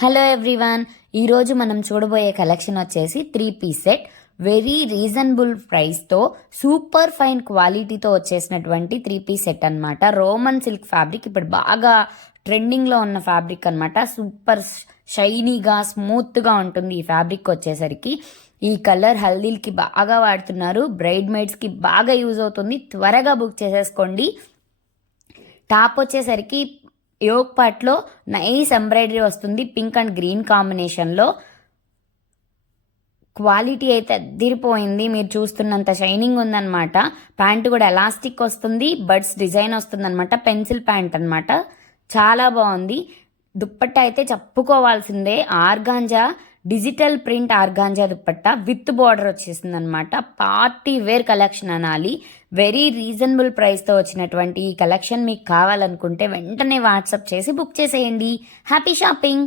Hello everyone, ఈరోజు మనం చూడబోయే కలెక్షన్ వచ్చేసి 3 పీస్ సెట్. వెరీ రీజనబుల్ ప్రైస్తో సూపర్ ఫైన్ క్వాలిటీతో వచ్చేసినటువంటి 3 పీస్ సెట్ అనమాట. రోమన్ సిల్క్ ఫ్యాబ్రిక్ ఇప్పుడు బాగా ట్రెండింగ్లో ఉన్న ఫ్యాబ్రిక్ అనమాట. సూపర్ షైనీగా స్మూత్గా ఉంటుంది ఈ ఫ్యాబ్రిక్ వచ్చేసరికి. ఈ కలర్ హల్దీలకి బాగా వాడుతున్నారు, బ్రైడ్ మేడ్స్కి బాగా యూజ్ అవుతుంది. త్వరగా బుక్ చేసేసుకోండి. టాప్ వచ్చేసరికి యోగ్ పార్ట్లో నైస్ ఎంబ్రాయిడరీ వస్తుంది, పింక్ అండ్ గ్రీన్ కాంబినేషన్లో. క్వాలిటీ అయితే అదిరిపోయింది, మీరు చూస్తున్నంత షైనింగ్ ఉందన్నమాట. ప్యాంట్ కూడా ఎలాస్టిక్ వస్తుంది, బడ్స్ డిజైన్ వస్తుంది అనమాట. పెన్సిల్ ప్యాంట్ అనమాట, చాలా బాగుంది. దుప్పట్టా అయితే చెప్పుకోవాల్సిందే, organza digital print organza dupatta with border వచ్చేసింది అనమాట. పార్టీ వేర్ కలెక్షన్ అనాలి. వెరీ రీజనబుల్ ప్రైస్తో వచ్చినటువంటి ఈ కలెక్షన్ మీకు కావాలనుకుంటే వెంటనే వాట్సాప్ చేసి బుక్ చేసేయండి. Happy shopping.